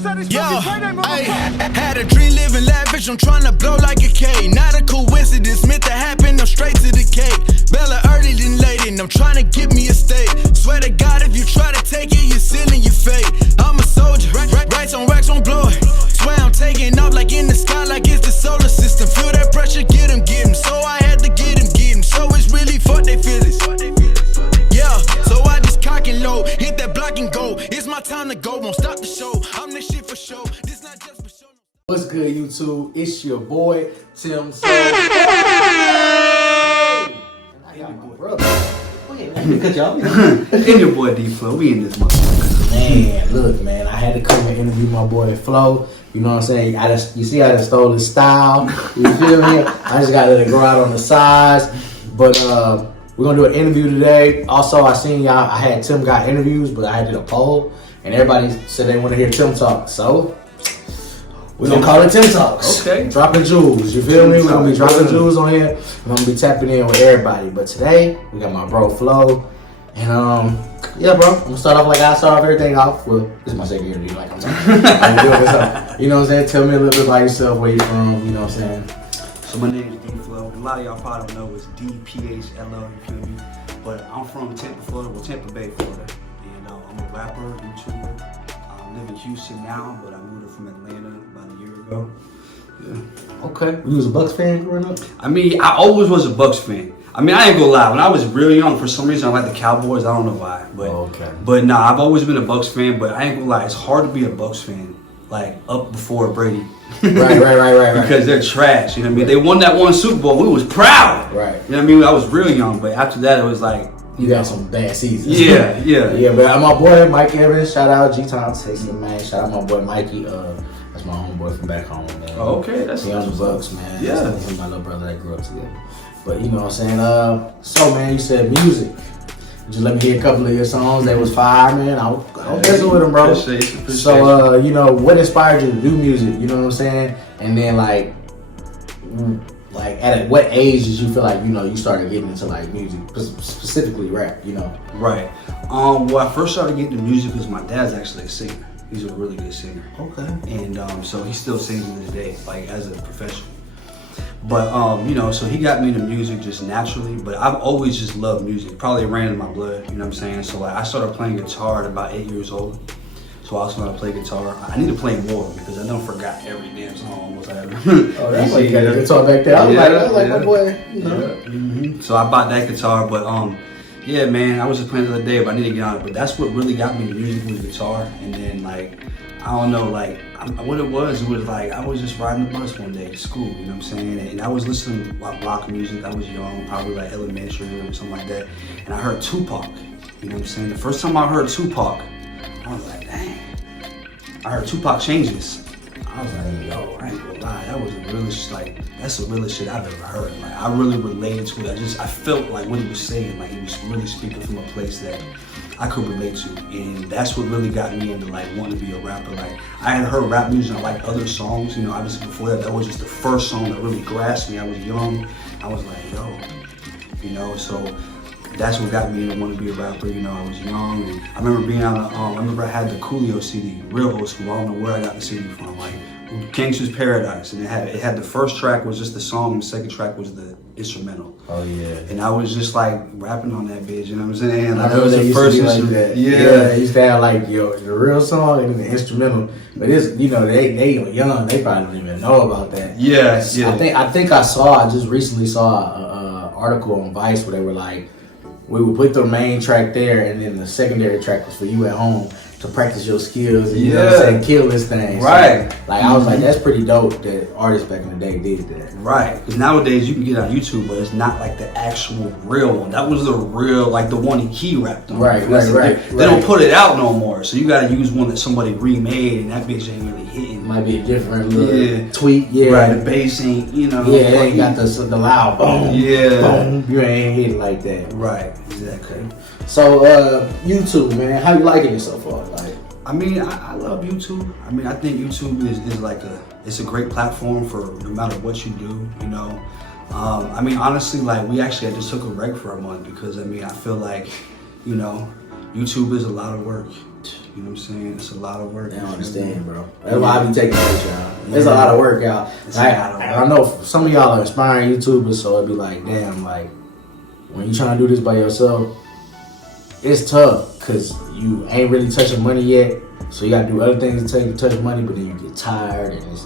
Yo, I had a dream living lavish, I'm trying to blow like a K. Not a coincidence, meant to happen, I'm straight to the cake. Bella early than late, and I'm trying to get me a steak. Swear to God, if you try to take it, you're sealing your fate. I'm a soldier, racks on blow it. Swear I'm taking off like in the sky, like it's the solar system. Feel that pressure, get him. So I had to get him. So it's really fuck they feelings. Yeah, so I just cock and load, hit that block and go. It's my time to go, won't stop the show. I'm this shit for show. This not just for show. What's good, YouTube? It's your boy Tim. So, I got my brother. Cut y'all. And your boy D Phlo. We in this motherfucker. Man, look, man. I had to come and interview my boy Phlo. You know what I'm saying? You see, I just stole his style. You feel me? I just got to let it grow out on the sides. But we're gonna do an interview today. Also, I seen y'all. I had Tim got interviews, but I did a poll, and everybody said they want to hear Tim talk. So we're gonna call it Tim Talks. Okay. Dropping jewels. You feel me? We're gonna be dropping jewels on here. We're gonna be tapping in with everybody. But today we got my bro Phlo, and yeah, bro. I'm gonna start off like I start off everything off. Well, this is my second interview. Like I'm doing this up. You know what I'm saying? Tell me a little bit about yourself, where you from. You know what I'm saying? So my name is D Phlo. A lot of y'all probably don't know it's DPHLO. You feel me? But I'm from Tampa, Florida. Well, Tampa Bay, Florida. And I'm a rapper, YouTuber. I live in Houston now, but I moved from Atlanta about a year ago. Yeah. Okay. You was a Bucks fan growing up? I mean, I always was a Bucks fan. I mean, I ain't gonna lie. When I was real young, for some reason, I like the Cowboys. I don't know why, but But nah, I've always been a Bucks fan. But I ain't gonna lie, it's hard to be a Bucks fan like up before Brady. Right. Because they're trash. You know what I mean? They won that one Super Bowl. We was proud. Right. You know what I mean? I was real young, but after that, it was like you got some bad seasons. Yeah. But my boy Mike Evans, shout out G-Town, Texas, man. Shout out my boy Mikey. That's my homeboy from back home, man. Oh, okay, that's on the Bucks, man. Yeah. That's my little brother that grew up together. But you know what I'm saying? So man, you said music. Just let me hear a couple of your songs. They was fire, man. I'm messing with them, bro. Appreciate you. So you know, what inspired you to do music? You know what I'm saying? And then like at what age did you feel like, you know, you started getting into like music, specifically rap, you know? Right. Well, I first started getting into music because my dad's actually a singer. He's a really good singer. Okay. And so he still sings to this day, like as a professional. But you know, so he got me into music just naturally. But I've always just loved music. Probably ran in my blood. You know what I'm saying? So like, I started playing guitar at about 8 years old. So I also know how to play guitar. I need to play more because I done forgot every damn song almost I ever. Oh, that's why you got a guitar back there. I was like, my boy, you know. Yeah. Mm-hmm. So I bought that guitar, but yeah, man, I was just playing the other day, but I need to get on it. But that's what really got me into music was guitar. And then like, I don't know, like what it was like I was just riding the bus one day to school, you know what I'm saying? And I was listening to like rock music. I was young, probably like elementary or something like that. And I heard Tupac, you know what I'm saying? The first time I heard Tupac, I was like, dang. I heard Tupac Changes. I was like, yo, I ain't gonna lie, that was the realest, like, that's the realest shit I've ever heard. Like, I really related to it. I felt like what he was saying, like, he was really speaking from a place that I could relate to. And that's what really got me into, like, wanting to be a rapper. Like, I had heard rap music, I liked other songs, you know, obviously before that was just the first song that really grasped me. I was young. I was like, yo, you know, so that's what got me to want to be a rapper. You know, I was young, and I remember being on. I remember I had the Coolio CD, real old school. I don't know where I got the CD from. Like Gangsta's Paradise, and it had the first track was just the song, and the second track was the instrumental. Oh yeah. And I was just like rapping on that bitch. You know what I'm saying? Like, I know they used to be like that. Yeah, they used to have like the real song and the instrumental. But it's, you know, they young. They probably don't even know about that. Yeah. I think I just recently saw a article on Vice where they were like, we would put the main track there, and then the secondary track was for you at home to practice your skills and, you know what I'm saying, kill this thing. Right. So, like, I was like, that's pretty dope that artists back in the day did that. Right. Because nowadays you can get on YouTube, but it's not like the actual real one. That was the real, like the one he rapped on. Right. They don't put it out no more. So you got to use one that somebody remade, and that bitch ain't really hitting. Might be a different little tweak. Yeah. Right. The bass ain't, you know. Yeah, it ain't got the loud boom. Yeah. Boom. You ain't hitting like that. Right. Exactly. So, YouTube, man, how you liking it so far? Like, I mean, I love YouTube. I mean, I think YouTube is like it's a great platform for no matter what you do, you know. I mean, honestly, like I just took a break for a month because I mean, I feel like, you know, YouTube is a lot of work. You know what I'm saying? It's a lot of work. They don't understand, bro. That's why I be taking this, y'all. It's a lot of work, y'all. I know some of y'all are aspiring YouTubers, so it'd be like, damn, like, when you trying to do this by yourself, it's tough, because you ain't really touching money yet, so you got to do other things to touch money, but then you get tired, and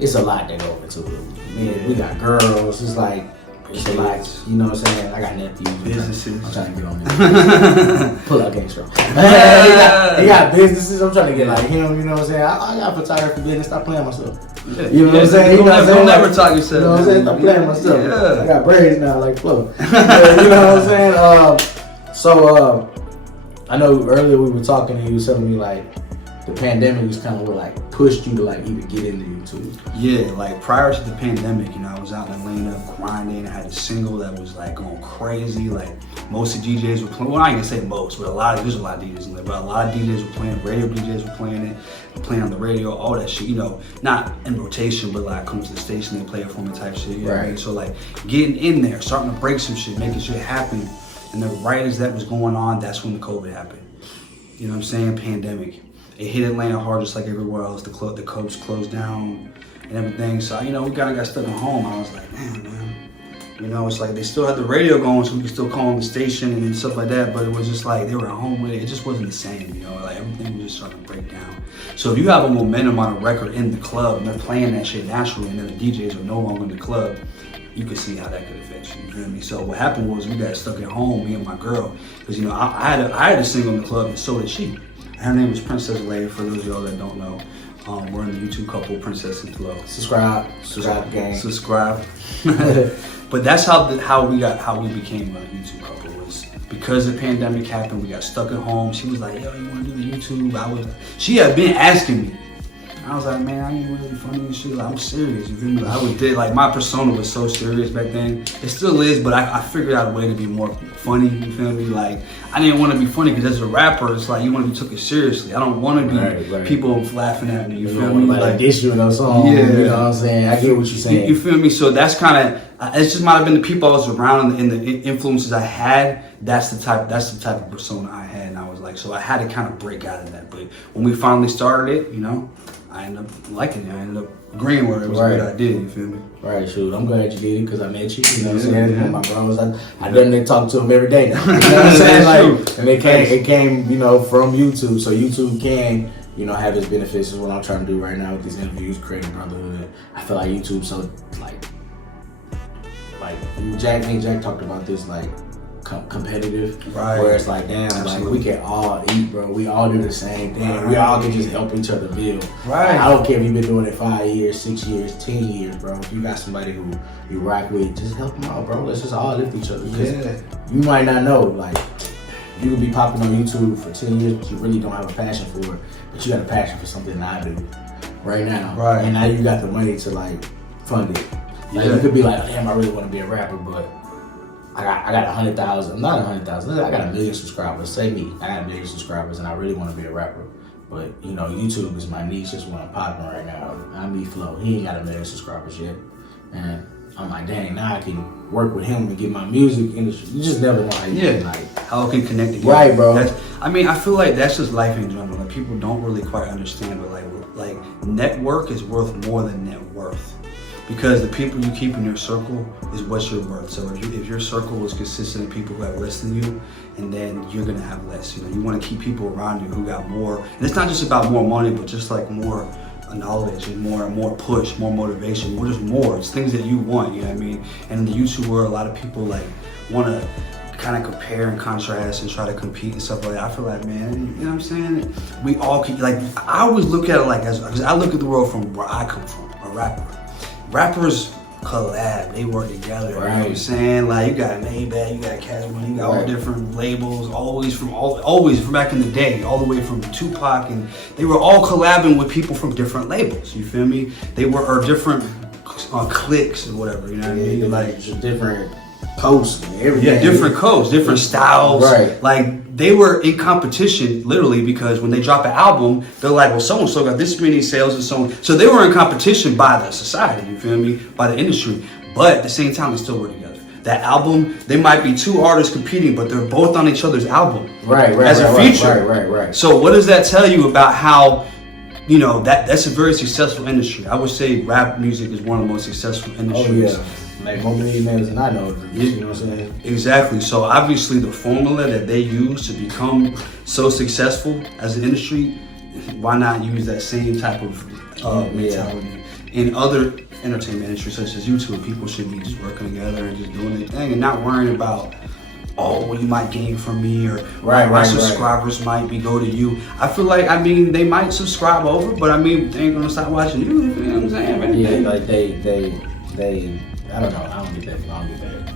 it's a lot that go into it. Man, we got girls, it's like, it's a lot, you know what I'm saying? I got nephews. Businesses. I'm trying to get on there. Pull out gangster. He got businesses. I'm trying to get like him, you know what I'm saying? I got photography business. Stop playing myself. Yeah. You know what I'm saying? Don't never talk yourself. You know what I'm saying? Stop playing myself. Yeah. I got braids now like Phlo. You know what I'm saying? So I know earlier we were talking and you were telling me like the pandemic was kind of what like pushed you to like even get into YouTube. Yeah, like prior to the pandemic, you know, I was out in Atlanta grinding. I had a single that was like going crazy. Like most of the DJs were playing. Well, I ain't gonna say most, but there's a lot of DJs in there. But a lot of DJs were playing. Radio DJs were playing it, playing on the radio, all that shit. You know, not in rotation, but like come to the station and play it for me type shit. You know what I mean? So like getting in there, starting to break some shit, making shit happen. And then right as that was going on, that's when the COVID happened. You know what I'm saying? Pandemic. It hit Atlanta hard just like everywhere else. The coast closed down and everything. So, you know, we kind of got stuck at home. I was like, damn, man. You know, it's like they still had the radio going so we could still call on the station and stuff like that. But it was just like they were at home with it. It just wasn't the same, you know. Like everything was just starting to break down. So if you have a momentum on a record in the club and they're playing that shit naturally and then the DJs are no longer in the club, you could see how that could affect you. You feel me? So what happened was we got stuck at home, me and my girl. Because, you know, I had a single in the club and so did she. Her name was Princess Leia, for those of y'all that don't know. We're in the YouTube couple, Princess and Phlo. Subscribe, gang. Subscribe. But that's how we became a YouTube couple, was because the pandemic happened. We got stuck at home. She was like, yo, you want to do the YouTube? She had been asking me. I was like, man, I ain't really funny and shit. Like, I'm serious. You feel me? Like, my persona was so serious back then. It still is, but I figured out a way to be more funny. You feel me? Like, I didn't want to be funny because as a rapper, it's like you want to be taken seriously. I don't want to be people laughing at me. You feel me? Like diss you in a song. Yeah. You know what I'm saying? I get what you're saying. You feel me? So that's kind of. It just might have been the people I was around and the influences I had. That's the type of persona I had, and I was like, so I had to kind of break out of that. But when we finally started it, you know, I ended up liking it. I ended up agreeing with it. It was a good idea. You feel me? Right, shoot. I'm glad you did it because I met you. You know what I'm saying? Yeah. My bros, I done talk to them every day now. You know what I'm saying? Like, and it came, you know, from YouTube. So YouTube can, you know, have its benefits. Is what I'm trying to do right now with these interviews, creating brotherhood. I feel like YouTube so like me and Jack talked about this like competitive, right? Where it's like, damn, like we can all eat, bro. We all do the same thing. Right. We all can just help each other build. Right. Like, I don't care if you've been doing it 5 years, 6 years, 10 years, bro. If you got somebody who you rock with, just help them out, bro. Let's just all lift each other. Yeah. You might not know, like, you could be popping on YouTube for 10 years, but you really don't have a passion for it. But you got a passion for something that I do right now. Right. And now you got the money to like fund it. Like you could be like, damn, I really want to be a rapper, but I got 100,000, not 100,000, I got 1 million subscribers. Say me, I got 1 million subscribers and I really want to be a rapper. But you know, YouTube is my niche, that's what I'm popping right now. I'm D Phlo. He ain't got 1 million subscribers yet. And I'm like, dang, now I can work with him and get my music industry. You just never know how you can like how it can connect together. Right, bro. I mean, I feel like that's just life in general. Like people don't really quite understand, but like network is worth more than net worth. Because the people you keep in your circle is what you're worth. So if your circle is consistent of people who have less than you, and then you're gonna have less. You know, you want to keep people around you who got more. And it's not just about more money, but just like more knowledge and more push, more motivation, more just more. It's things that you want. You know what I mean? And in the YouTube world, a lot of people like want to kind of compare and contrast and try to compete and stuff like that. I feel like, man, you know what I'm saying? We all can, like, I always look at it like, because I look at the world from where I come from, a rapper. Rappers collab, they work together, right. You know what I'm saying? Like, you got Maybach, you got Cash Money, you got all different labels, always from back in the day, all the way from Tupac, and they were all collabing with people from different labels, you feel me? They were different cliques or whatever, you know what I mean? Like, just different coasts and everything. Yeah, different coasts, different styles. Right. Like, they were in competition, literally, because when they drop an album, they're like, well, so-and-so got this many sales and so on. So they were in competition by the society, you feel me? By the industry. But at the same time, they still work together. That album, they might be two artists competing, but they're both on each other's album. Right. as a feature. Right. So what does that tell you about how, you know, that's a very successful industry? I would say rap music is one of the most successful industries. Oh, yeah. Like more millionaires than I know. You know what I'm saying? Exactly. So obviously the formula that they use to become so successful as an industry, why not use that same type of mentality in other entertainment industries such as YouTube? People should be just working together and just doing their thing and not worrying about, oh, what you might gain from me, or my subscribers might go to you. I feel like, I mean, they might subscribe over, but I mean, they ain't gonna stop watching you. You know what I'm saying? Yeah, like they. I don't know. I don't get that.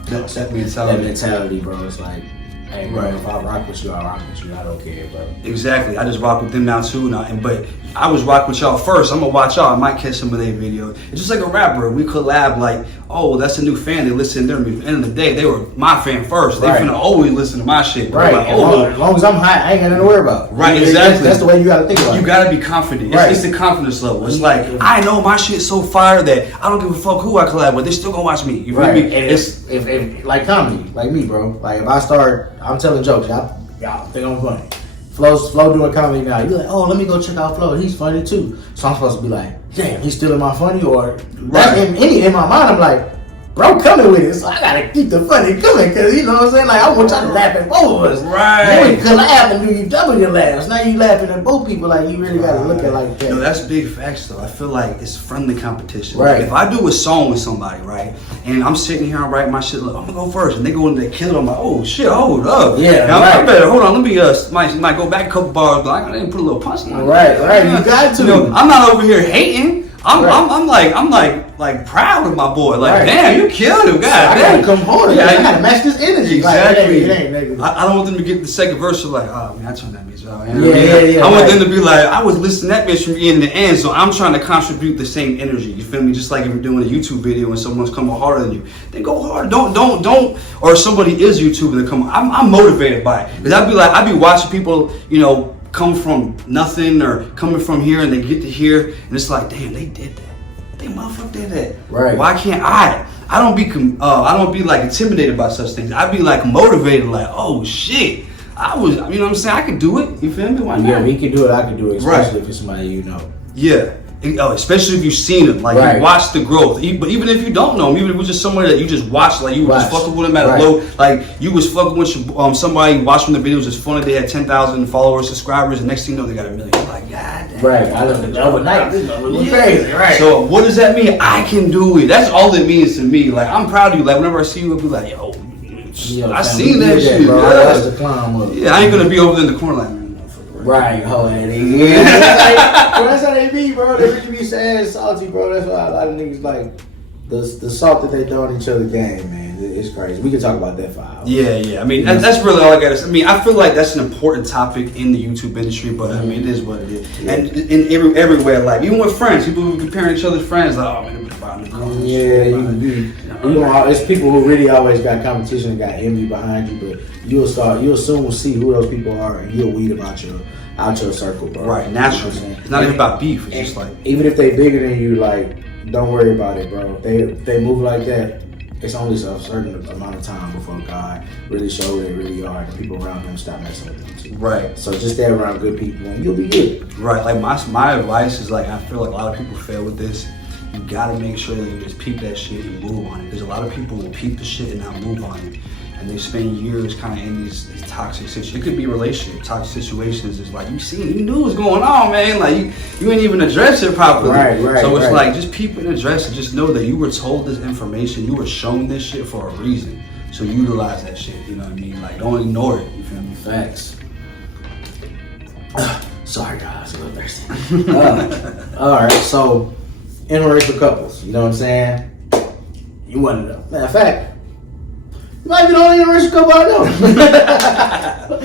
That mentality. That mentality, bro. It's like, hey, bro, if I rock with you, I rock with you. I don't care, bro. Exactly. I just rock with them now too. But I was rock with y'all first. I'm gonna watch y'all. I might catch some of their videos. It's just like a rapper. We collab. Like, oh, that's a new fan. They listen to their music. At the end of the day, they were my fan first. They finna always listen to my shit. Bro. Right. Like, as long as I'm high, I ain't got nothing to worry about. Right. Exactly. That's the way you gotta think about it. You gotta be confident. It's the confidence level. It's like, I know my shit's so fire that I don't give a fuck who I collab with. They still gonna watch me. You feel me? And if like comedy, like me, bro. Like if I start, I'm telling jokes, y'all think I'm funny. Phlo doing comedy now. You're like, oh, let me go check out Phlo. He's funny too. So I'm supposed to be like, damn, he's stealing my funny, or that's in my mind. I'm like, bro, coming with it, so I gotta keep the funny coming, because you know what I'm saying? Like, I want y'all to laugh at both of us. Right. Then you collab and you double your laughs. Now you laughing at both people. Like, you really gotta look at like that. No, that's big facts though. I feel like it's friendly competition. Right. Like, if I do a song with somebody, right, and I'm sitting here and write my shit, look, I'm gonna go first, and they go in there kill it. I'm like, oh shit, hold up. Yeah. Now, I better hold on. Let me might go back a couple bars, but I didn't put a little punch in my Right. You got to. You know, I'm not over here hating. I'm like proud of my boy. Like, damn, you killed him. God, I gotta come hard. Yeah, I gotta match this energy. Exactly. Like, it ain't. I don't want them to get the second verse of like, oh man, I turned that bitch out. Yeah. I want them to be like, I was listening to that bitch from beginning to end, so I'm trying to contribute the same energy. You feel me? Just like if you're doing a YouTube video and someone's coming harder than you, then go hard. Don't. Or somebody is YouTube and they come. I'm motivated by it, because I'd be watching people, you know, come from nothing or coming from here, and they get to here, and it's like, damn, they did that. They motherfucker did that. Right. Why can't I? I don't be like intimidated by such things. I'd be like motivated, like, oh shit, you know what I'm saying? I could do it. You feel me? Why not? Yeah, if he can do it, I can do it. Especially if it's somebody you know. Yeah. Especially if you've seen him, like you watch the growth. But even if you don't know him, even if it was just somebody that you just watched, like you were just fucking with him at a low, like you was fucking with somebody watching the videos, just funny. They had 10,000 followers, subscribers, and next thing you know, they got 1 million. You're like, God damn. Right. I love overnight. This is crazy. Right. So what does that mean? I can do it. That's all it means to me. Like, I'm proud of you. Like, whenever I see you, I'll be like, yo, I seen that shit, bro. That's the clown mode. Yeah, I ain't gonna be over there in the corner like, man. Right, yeah. That's how they be, bro. They really be sad and salty, bro. That's why a lot of niggas like the salt that they throw in each other's game, man. It's crazy. We can talk about that for hours. Yeah. I mean, that's really all I gotta say. I mean, I feel like that's an important topic in the YouTube industry, but I mean, it is what it is. Yeah. And in everywhere, like even with friends, people comparing each other's friends, like, oh man, they're buying new cars. Yeah, you know, it's people who really always got competition and got envy behind you, but you'll soon will see who those people are, and you'll weed them out your circle, bro. Right, naturally. You know, it's not even about beef. It's just like, even if they bigger than you, like, don't worry about it, bro. If they move like that, it's only a certain amount of time before God really show who they really are, and people around them stop messing with them too. Right. So just stay around good people, and you'll be good. Right. Like my advice is, like, I feel like a lot of people fail with this. You gotta make sure that you just peep that shit and move on it. Because a lot of people will peep the shit and not move on it. And they spend years kind of in these toxic situations. It could be relationship toxic situations. It's like, you knew what's going on, man. Like you ain't even address it properly. Right. So it's like, just peep and address it. Just know that you were told this information. You were shown this shit for a reason. So utilize that shit. You know what I mean? Like, don't ignore it. You feel me? Facts. Sorry, guys. I'm a little thirsty. All right. So, interracial couples. You know what I'm saying? You want to know. Matter of fact, you might be the only interracial couple I know.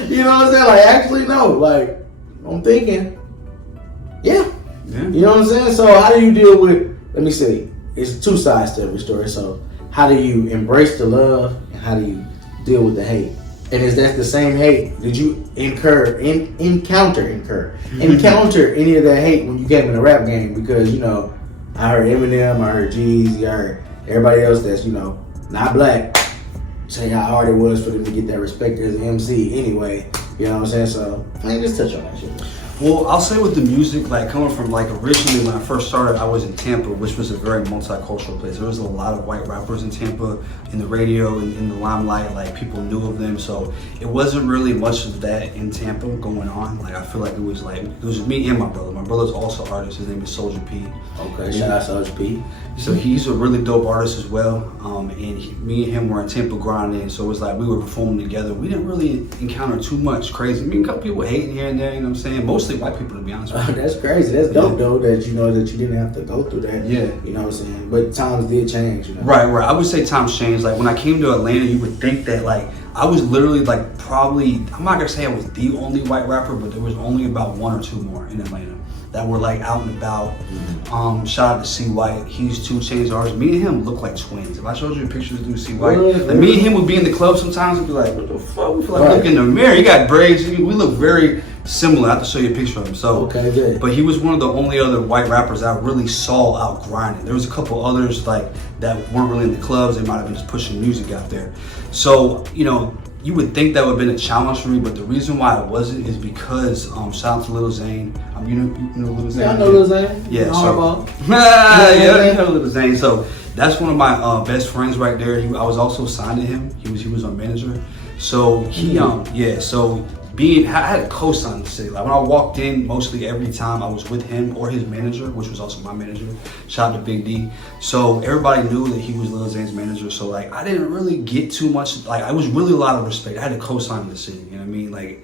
You know what I'm saying? Like, actually, no. Like, I'm thinking, yeah. You know what I'm saying? So, how do you deal with, let me see, it's two sides to every story. So, how do you embrace the love, and how do you deal with the hate? And is that the same hate? Did you encounter any of that hate when you came in the rap game? Because, you know, I heard Eminem, I heard Jeezy, I heard everybody else that's, you know, not black, say how hard it was for them to get that respect as an MC anyway. You know what I'm saying? So, man, just touch on that shit. Well, I'll say with the music, like coming from like originally when I first started, I was in Tampa, which was a very multicultural place. There was a lot of white rappers in Tampa, in the radio, in the limelight. Like people knew of them, so it wasn't really much of that in Tampa going on. Like I feel like it was me and my brother. My brother's also an artist. His name is Soldier P. Okay, shout out Soldier P. So he's a really dope artist as well. Me and him were in Tampa grinding, so it was like we were performing together. We didn't really encounter too much crazy. I mean, a couple people hating here and there, you know what I'm saying? Mostly white people, to be honest with you. That's crazy. That's dope, though, that you know that you didn't have to go through that. Yeah. You know what I'm saying? But times did change, you know? Right. I would say times changed. Like when I came to Atlanta, you would think that like I was literally like probably, I'm not gonna say I was the only white rapper, but there was only about one or two more in Atlanta that were like out and about. Shout out to C White. He's 2 Chainz artist. Me and him look like twins. If I showed you pictures of C White, like me and him would be in the club sometimes and be like, what the fuck? We feel like looking in the mirror. He got braids. We look very similar. I have to show you a picture of him. So, okay, good. But he was one of the only other white rappers I really saw out grinding. There was a couple others like that weren't really in the clubs. They might have been just pushing music out there. So, you know, you would think that would have been a challenge for me, but the reason why it wasn't is because shout out to Lil Zane. You know Lil Zane? Yeah, I know Lil Zane. Yeah, so yeah, you know Lil Zane. So that's one of my best friends right there. I was also signed to him. He was our manager. So he so I had a co-sign to say, like when I walked in, mostly every time I was with him or his manager, which was also my manager. Shout out to Big D. So everybody knew that he was Lil Zane's manager. So like I didn't really get too much. Like I was really a lot of respect. I had a co-sign in the city. You know what I mean? Like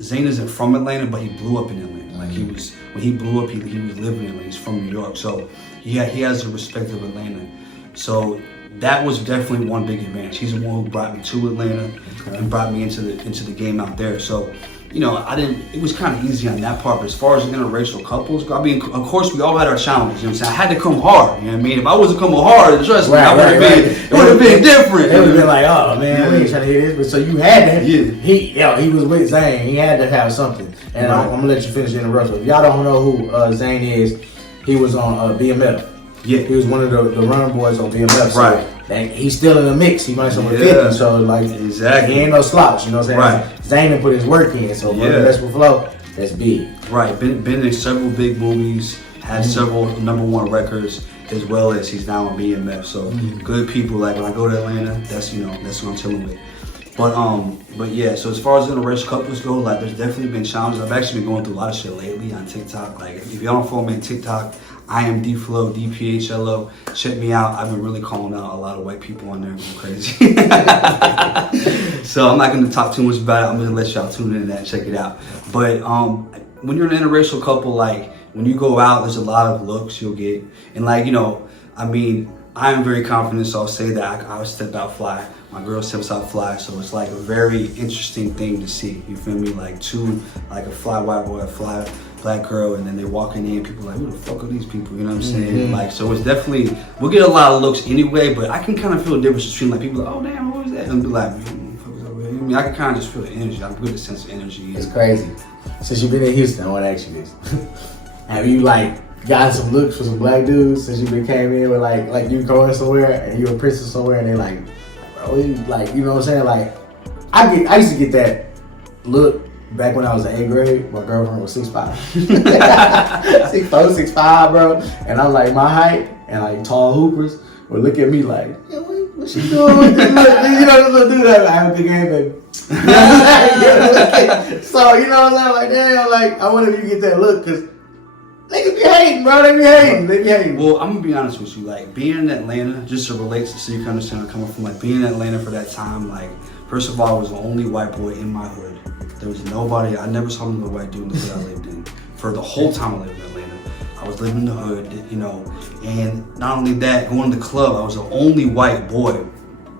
Zane isn't from Atlanta, but he blew up in Atlanta. Like when he blew up, he was living in Atlanta. He's from New York, so he has the respect of Atlanta. So that was definitely one big advantage. He's the one who brought me to Atlanta and brought me into the game out there. So, you know, it was kind of easy on that part. But as far as interracial couples, I mean, of course, we all had our challenges. You know what I'm saying? I had to come hard. You know what I mean? If I wasn't coming hard, trust me, it would have been different. It would have been like, oh man, we ain't trying to hear this. But so you had to. Yeah. He was with Zane. He had to have something. And I'm gonna let you finish the interracial. If y'all don't know who Zane is, he was on BMF. Yeah, he was one of the run boys on BMF. So right. He's still in the mix. He might be 50, so like exactly. He ain't no slouch. You know what I'm saying? Right. Zane put his work in. So that's with Phlo. That's big. Right. Been in several big movies. Had several #1 records, as well as he's now on BMF. So good people. Like when I go to Atlanta, that's what I'm chilling with. But yeah, so as far as interracial couples go, like there's definitely been challenges. I've actually been going through a lot of shit lately on TikTok. Like if y'all don't follow me on TikTok, I am D Phlo, DPHLO. Check me out. I've been really calling out a lot of white people on there going crazy. So I'm not going to talk too much about it. I'm going to let y'all tune in and that, check it out. But when you're an interracial couple, like when you go out, there's a lot of looks you'll get. And like, you know, I mean, I am very confident, so I'll say that I step out fly. My girl steps out fly, so it's like a very interesting thing to see. You feel me? Like like a fly white boy, a fly black girl, and then they walking in, people like, who the fuck are these people? You know what I'm saying? Like, so it's definitely, we'll get a lot of looks anyway, but I can kind of feel a difference between like people like, oh damn, what was that? And be like, I mean, I can kind of just feel the energy. I get a sense of energy. It's crazy. Since you've been in Houston, I want to ask you this: have you like got some looks for some black dudes since you came in with like you going somewhere and you a princess somewhere and they like, bro, like, you know what I'm saying? Like, I used to get that look back when I was in 8th grade. My girlfriend was 6'5", 6'4", 6'5", bro, and I'm like my height, and like tall hoopers would look at me like, yeah, what she doing with this look? You know, this little dude that I have a good game, baby. So you know what I'm saying? Like, damn, like I wonder if you get that look, cause niggas be hating, bro. They be hating. Well, I'm gonna be honest with you. Like being in Atlanta, just to relate, so you can understand where I'm coming from. Like being in Atlanta for that time, like first of all, I was the only white boy in my hood. There was nobody. I never saw another white dude in the hood I lived in. For the whole time I lived in Atlanta, I was living in the hood, you know. And not only that, going to the club, I was the only white boy,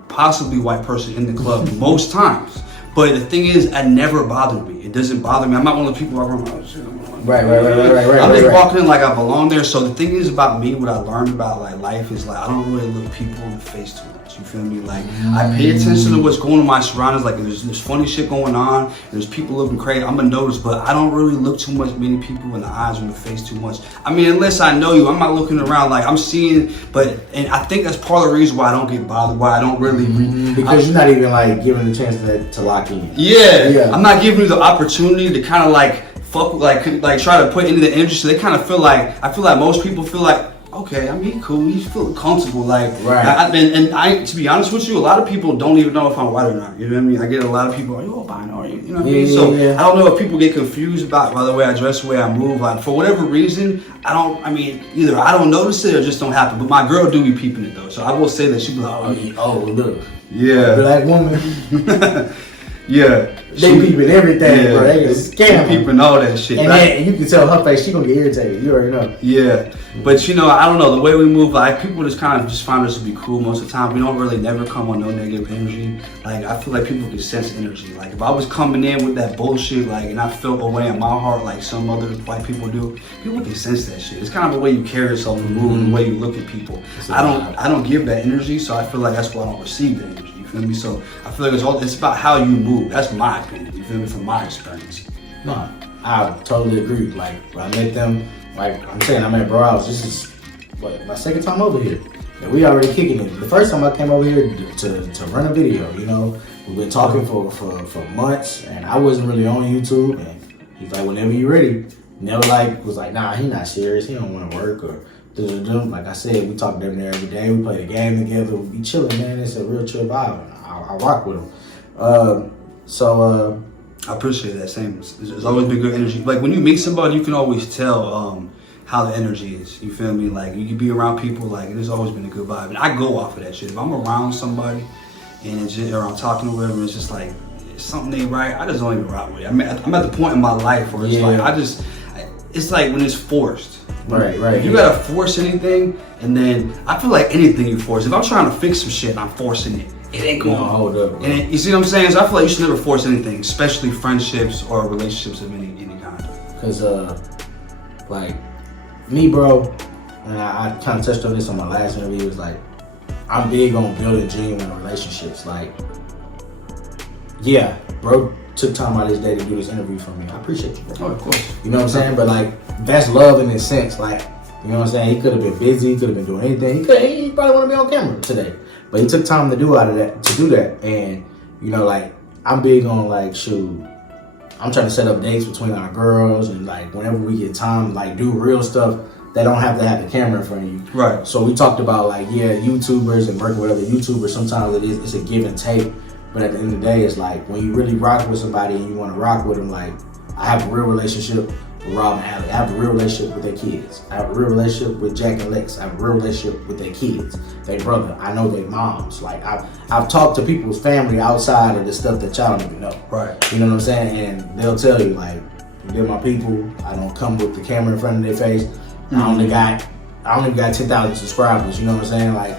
possibly white person in the club most times. But the thing is, it never bothered me. It doesn't bother me. I'm not one of the people who run my shit. Right. I'm just walking in like I belong there. So the thing is about me, what I learned about like life is like I don't really look people in the face too much. You feel me? Like, I pay attention to what's going on in my surroundings. Like, there's funny shit going on. There's people looking crazy. I'm gonna notice, but I don't really look too much many people in the eyes or in the face too much. I mean, unless I know you, I'm not looking around. Like, I'm seeing, and I think that's part of the reason why I don't get bothered. Why I don't really because you're not even like giving the chance to lock in. Yeah, I'm not giving you the opportunity to kind of like fuck, like try to put into the energy. So they kind of feel like, I feel like most people feel like, okay, I mean, cool, you feel comfortable, like, right. And I, to be honest with you, a lot of people don't even know if I'm white or not, you know what I mean? I get a lot of people, are you albino, or you know what I mean? So, I don't know if people get confused by the way I dress, the way I move, like, for whatever reason, either I don't notice it or just don't happen, but my girl do be peeping it, though, so I will say that she be like, oh, look. Yeah. Black woman. Yeah. They peeping everything, bro. They scam. Peeping all that shit. And you can tell her face, she gonna get irritated. You already know. Yeah. But you know, I don't know, the way we move, like, people just kind of just find us to be cool most of the time. We don't really never come on no negative energy. Like, I feel like people can sense energy. Like, if I was coming in with that bullshit, like, and I felt away in my heart like some other white people do, people can sense that shit. It's kind of the way you carry yourself and move and the way you look at people. I don't give that energy, so I feel like that's why I don't receive that energy. You feel me? So I feel like it's about how you move. That's my opinion. You feel me? From my experience. No, I totally agree. Like, when I met them, like I'm saying, I met Bro House. This is my second time over here, and we already kicking it. The first time I came over here to run a video, you know, we've been talking for months, and I wasn't really on YouTube. And he's like, whenever you're ready. Never was like, nah, he not serious. He don't want to work or. Like I said, we talk damn near every day. We play the game together. We be chilling, man. It's a real chill vibe. I rock with him. I appreciate that. Same. It's always been good energy. Like, when you meet somebody, you can always tell how the energy is. You feel me? Like, you can be around people. Like, there's always been a good vibe, and I go off of that shit. If I'm around somebody and it's just, or I'm talking to whoever, it's just like something ain't right. I just don't even rock with it. I'm at the point in my life where it's like it's like when it's forced. Right. If you gotta force anything, and then I feel like anything you force. If I'm trying to fix some shit and I'm forcing it, it ain't going to hold up. Bro. And you see what I'm saying? So I feel like you should never force anything, especially friendships or relationships of any kind. Cause like me, bro, and I kind of touched on this on my last interview. Was like, I'm big on building genuine relationships. Like, yeah, bro took time out of his day to do this interview for me. I appreciate you, bro. Oh, of course. You know what I'm saying? But like, that's love in a sense. Like, you know what I'm saying? He could have been busy. He could have been doing anything. He probably want to be on camera today. But he took time to do that. And, you know, like, I'm big on, like, shoot, I'm trying to set up dates between our girls, and, like, whenever we get time, like, do real stuff, they don't have to have the camera in front of you. Right. So we talked about, like, YouTubers and working with other YouTubers, sometimes it's a give and take. But at the end of the day, it's like, when you really rock with somebody and you want to rock with them, like, I have a real relationship with Rob and Allie. I have a real relationship with their kids. I have a real relationship with Jack and Lex. I have a real relationship with their kids, their brother. I know their moms. Like, I've talked to people's family outside of the stuff that y'all don't even know. Right. You know what I'm saying? And they'll tell you, like, they're my people. I don't come with the camera in front of their face. Mm-hmm. I only got 10,000 subscribers. You know what I'm saying? Like,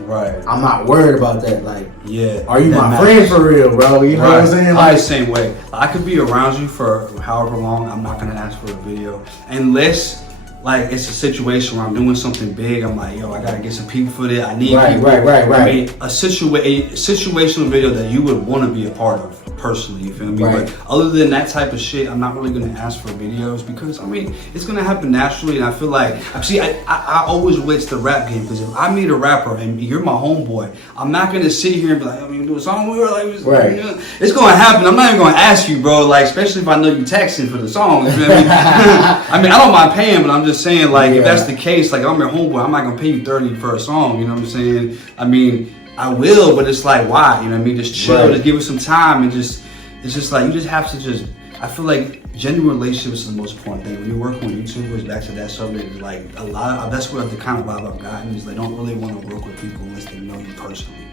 right. I'm not worried about that. Like, yeah, are you my friend for real, bro? You know what I'm saying? I'm the same way. I could be around you for however long. I'm not gonna ask for a video unless, like, it's a situation where I'm doing something big. I'm like, yo, I gotta get some people for this. I need people. Right. I mean, a situational video that you would want to be a part of personally. You feel me? Right. But other than that type of shit, I'm not really gonna ask for videos because I mean, it's gonna happen naturally. And I feel like, I always relate to the rap game, because if I meet a rapper and you're my homeboy, I'm not gonna sit here and be like, I mean, do a song with her, like, right. You know, it's gonna happen. I'm not even gonna ask you, bro. Like, especially if I know you texting for the song. You feel me? I mean, I don't mind paying, but I'm just saying, like, if that's the case, like, if I'm your homeboy, I'm not gonna pay you $30 for a song. You know what I'm saying? I mean, I will, but it's like, why? You know what I mean? Just chill, right. Just give it some time, and just, it's just like, you just have to just, I feel like genuine relationships is the most important thing. When you work on YouTubers, back to that subject, like, a lot of, that's what the kind of vibe I've gotten is they don't really want to work with people unless they know you personally.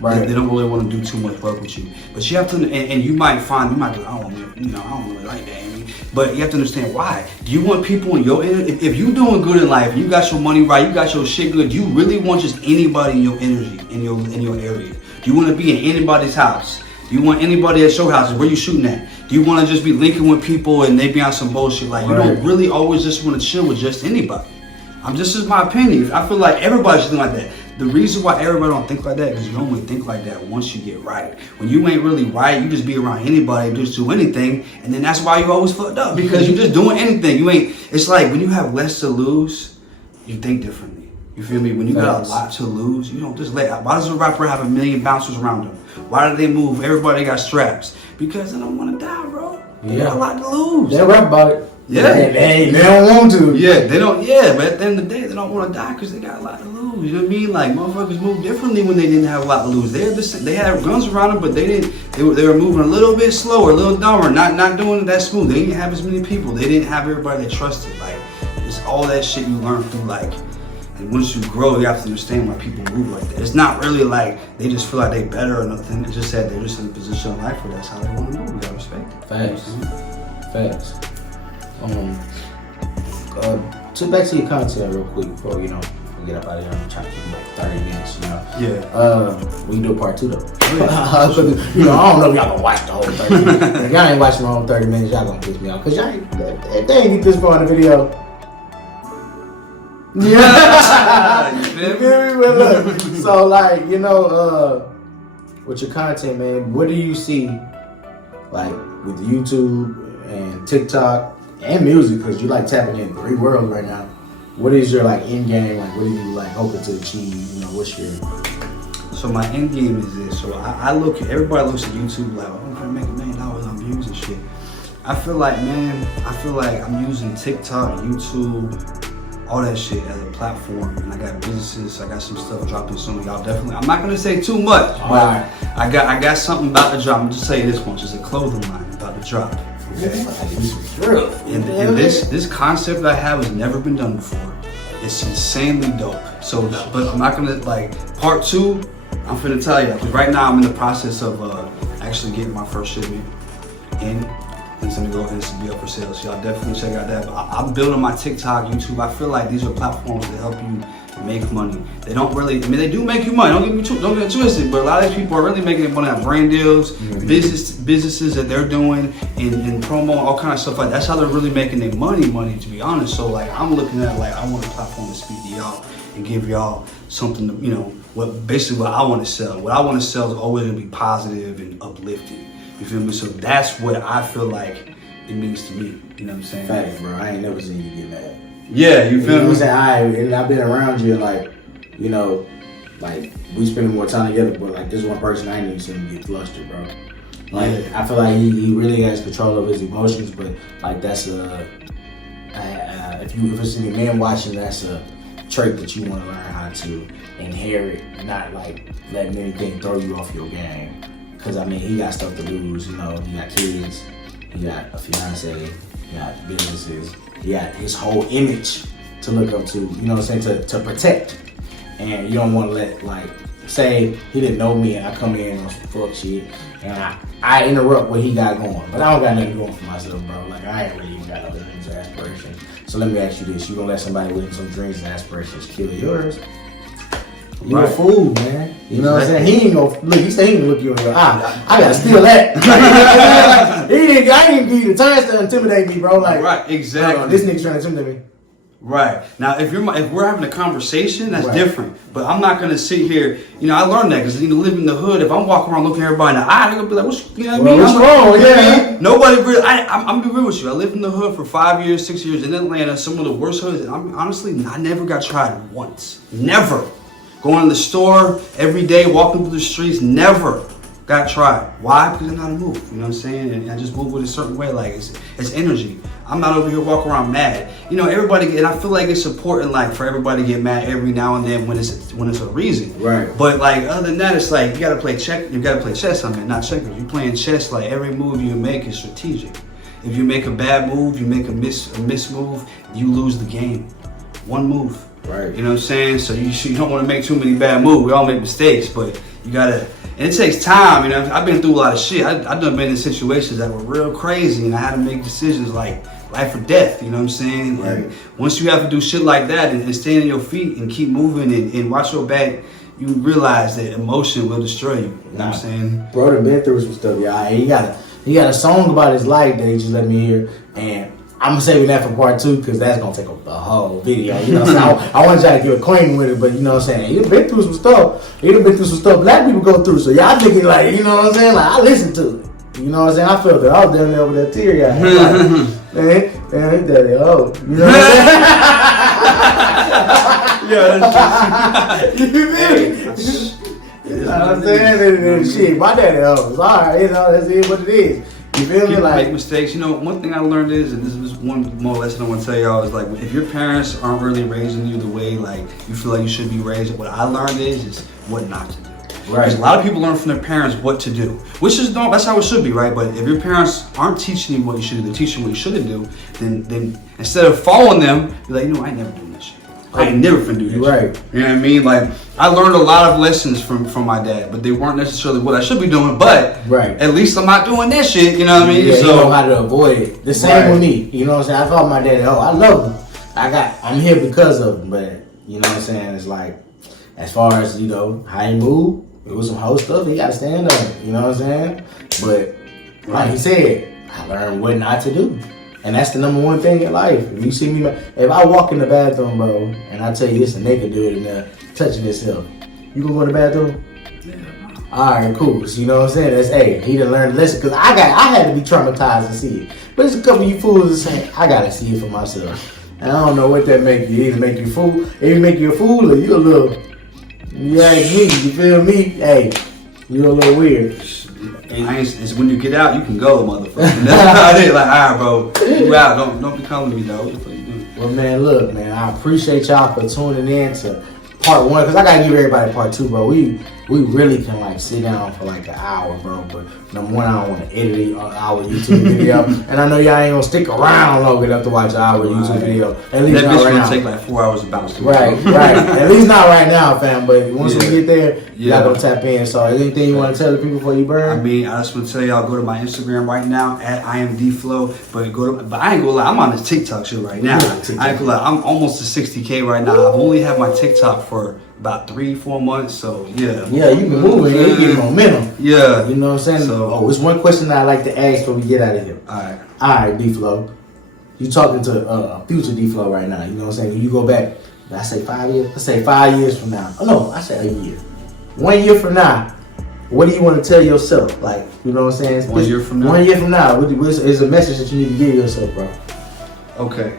Right. They don't really want to do too much work with you. But you have to, and you might be like, I don't really like that. But you have to understand why. Do you want people in your, if you're doing good in life, you got your money right, you got your shit good, do you really want just anybody in your energy, in your area? Do you want to be in anybody's house? Do you want anybody at your house? Where you shooting at? Do you want to just be linking with people and they be on some bullshit? Like, you don't really always just want to chill with just anybody. This is my opinion. I feel like everybody should think like that. The reason why everybody don't think like that is you only think like that once you get right. When you ain't really right, you just be around anybody, just do anything, and then that's why you always fucked up, because you're just doing anything. You ain't. It's like when you have less to lose, you think differently. You feel me? When you got a lot to lose, you don't just let. Why does a rapper have 1 million bouncers around him? Why do they move? Everybody got straps because they don't want to die, bro. They got a lot to lose. They rap about it. Yeah, they don't want to. Yeah, they don't. Yeah, but at the end of the day, they don't want to die because they got a lot to lose. You know what I mean? Like motherfuckers move differently when they didn't have a lot to lose. They had guns around them, but they didn't. They were moving a little bit slower, a little dumber, not doing it that smooth. They didn't have as many people. They didn't have everybody they trusted. Like it's all that shit you learn through like. And once you grow, you have to understand why people move like that. It's not really like they just feel like they better or nothing. It's just that they're just in a position in life where that's how they want to move. We gotta respect it. Facts. Back to your content real quick before we get up out of here. I'm trying to keep like 30 minutes, Yeah. We can do a part 2 though. I don't know if y'all gonna watch the whole 30 minutes. If y'all ain't watching the whole 30 minutes, y'all gonna piss me off. Cause y'all if they ain't get this far in the video. Yeah. You feel me? But look, so like, with your content, man, what do you see like with YouTube and TikTok and music, because you like tapping in 3 worlds right now? What is your like end game? Like, what are you like hoping to achieve? What's your? So my end game is this. So I look at, everybody looks at YouTube like, oh, I'm gonna make $1 million on views and shit. I feel like I'm using TikTok, YouTube, all that shit as a platform, and I got businesses. I got some stuff dropping soon. Y'all definitely. I'm not gonna say too much, but I got something about to drop. I'm just saying this much. It's a clothing line about to drop. Okay. And this concept I have has never been done before. It's insanely dope. So, but I'm not gonna part 2. I'm finna tell you because right now I'm in the process of actually getting my first shipment in. It's gonna go and it's gonna be up for sale. So y'all definitely check out that. I'm building my TikTok, YouTube. I feel like these are platforms that help you make money. They don't really. I mean, they do make you money. Don't get twisted. But a lot of these people are really making money on brand deals, businesses that they're doing, and promo, all kind of stuff like that. That's how they're really making their money. To be honest. So like, I'm looking at I want a platform to speak to y'all and give y'all something. What I want to sell. What I want to sell is always gonna be positive and uplifting. You feel me? So that's what I feel like it means to me. You know what I'm saying? Facts, bro. I ain't never seen you get mad. Yeah, you feel me? What I'm saying? I've been around you and we spending more time together, but this one person I ain't even seen him get flustered, bro. I feel like he really has control of his emotions, but that's if it's any man watching, that's a trait that you want to learn how to inherit, not letting anything throw you off your game. Cause he got stuff to lose, he got kids, he got a fiance, he got businesses, he got his whole image to look up to, to protect. And you don't want to let, say he didn't know me and I come in on some fuck shit and I interrupt what he got going. But I don't got nothing going for myself, bro. I ain't really even got no dreams or aspirations. So let me ask you this, you gonna let somebody with some dreams and aspirations kill yours? You a fool, man. You know what I'm saying? He ain't gonna look. He said he ain't gonna look you in your eye. I gotta steal that. I ain't give you the chance to intimidate me, bro. Right, exactly. This nigga's trying to intimidate me. Right. Now, if we're having a conversation, that's different. But I'm not gonna sit here. I learned that because live in the hood. If I'm walking around looking at everybody in the eye, they're gonna be like, "What's What's wrong?" Yeah. Nobody really. I'm gonna be real with you. I lived in the hood for 5 years, 6 years in Atlanta. Some of the worst hoods. And I never got tried once. Never. Going to the store every day, walking through the streets, never got tried. Why? Because I know how to move. You know what I'm saying? And I just move with a certain way. It's energy. I'm not over here walking around mad. Everybody, and I feel like it's important, for everybody to get mad every now and then when it's a reason. Right. But other than that, it's you gotta play chess. Not checkers. You playing chess. Every move you make is strategic. If you make a bad move, you make a miss move, you lose the game. One move. Right. You know what I'm saying? So you don't want to make too many bad moves. We all make mistakes, but you gotta. And it takes time. I've been through a lot of shit. I done been in situations that were real crazy, and I had to make decisions like life or death. You know what I'm saying? Right. And once you have to do shit like that and stand on your feet and keep moving and watch your back, you realize that emotion will destroy you. You know what I'm saying? Bro, done been through some stuff, y'all. He got a song about his life that he just let me hear, and I'm saving that for part 2 because that's gonna take a whole video. You know what I'm saying? I want y'all to get acquainted with it, but you know what I'm saying? You've been through some stuff. You've been through some stuff black people go through. So y'all thinking like, you know what I'm saying? Like I listen to it. You know what I'm saying? I felt it. I was down there over there teary-eyed. Like, man, daddy, oh. You know what I'm saying? Yeah, You feel me? You know what I'm saying? Shit, my daddy, oh, it's alright. You know, that's it what it is. You feel me? People Like, make mistakes. You know, one thing I learned is, and this is one more lesson I want to tell y'all, is like if your parents aren't really raising you the way like you feel like you should be raised, what I learned is what not to do. right. Because a lot of people learn from their parents what to do, which is no, that's how it should be, right? But if your parents aren't teaching you what you should do, they're teaching you what you shouldn't do, then instead of following them, you're like, you know, I ain't never doing this shit. I ain't never finna do this. Right. You know what I mean? Like I learned a lot of lessons from my dad, but they weren't necessarily what I should be doing. But Right. at least I'm not doing this shit. You know what I mean? Yeah, So you know how to avoid it. The same Right. with me. You know what I'm saying? I thought my daddy, oh, I love him. I'm here because of him. But you know what I'm saying? It's like, as far as, you know, how he moved, it was some whole stuff. He got to stand up. You know what I'm saying? But like he said, I learned what not to do. And that's the number one thing in life. If you see me, if I walk in the bathroom, bro, and I tell you this, a nigga do it in there, touching himself, you gonna go in the bathroom? All right, cool. So you know what I'm saying? That's he done learned a lesson because I had to be traumatized to see it. But it's a couple of you fools that say I gotta see it for myself, and I don't know what that make you. Either make you fool, either make you a fool, or you a little. You ain't me. You feel me? Hey, you a little weird. it's when you get out, you can go, motherfucker. That's about it. Like, all right, bro, you out. Don't be calling me, though. What the fuck you doing? Well, man, look, man, I appreciate y'all for tuning in to part 1 because I gotta give everybody part 2, bro. We really can like sit down for like an hour, bro. But number one, I don't want to edit our YouTube video, and I know y'all ain't gonna stick around long enough to watch our YouTube video. At least That not bitch right gonna now. take like 4 hours to bounce through. Right. At least not right now, fam. But once we get there, Yeah. y'all gonna tap in. So, anything you want to tell the people before you burn? I mean, I just want to tell y'all, go to my Instagram right now at I am D Phlo. But I ain't gonna lie, I'm on this TikTok shit right now. Yeah, TikTok. I ain't gonna lie, I'm almost to 60K right now. I've only had my TikTok for about 3-4 months, so yeah. Yeah, you can move it. You get momentum. Yeah. You know what I'm saying? So, it's one question that I like to ask before we get out of here. alright. All right, D Phlo. You talking to future D Phlo right now? You know what I'm saying? You go back. I say 5 years. Let's say 5 years from now. Oh no, I say a year. 1 year from now. What do you want to tell yourself? Like, you know what I'm saying? 1 year from now? 1 year from now. What is a message that you need to give yourself, bro? Okay,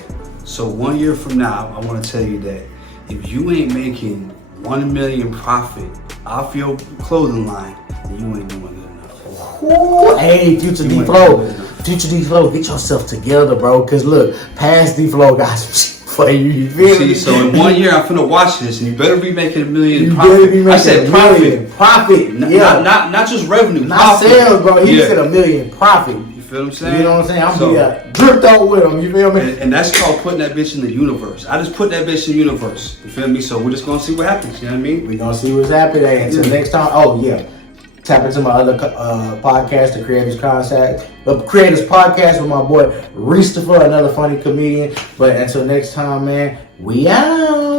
so 1 year from now, I want to tell you that if you ain't making 1 million profit off your clothing line, then you ain't doing good enough. Ooh, hey, future D Phlo. Future D Phlo, get yourself together, bro. Cause look, past D Phlo got some shit for you. You feel me? See, so in 1 year, I'm finna watch this, and you better be making $1 million You profit. better be making I said $1 profit, million profit. not just revenue. Not profit. sales, bro. He Yeah. said $1 million profit. You feel what I'm saying? You know what I'm saying? I'm So- be dripped out with him. You feel me? And that's called putting that bitch in the universe. I just put that bitch in the universe. You feel me? So we're just gonna see what happens. You know what I mean? We gonna see what's happening. Hey, until next time. Oh yeah, tap into my other podcast, the Creators Podcast with my boy Christopher, another funny comedian. But until next time, man, we out.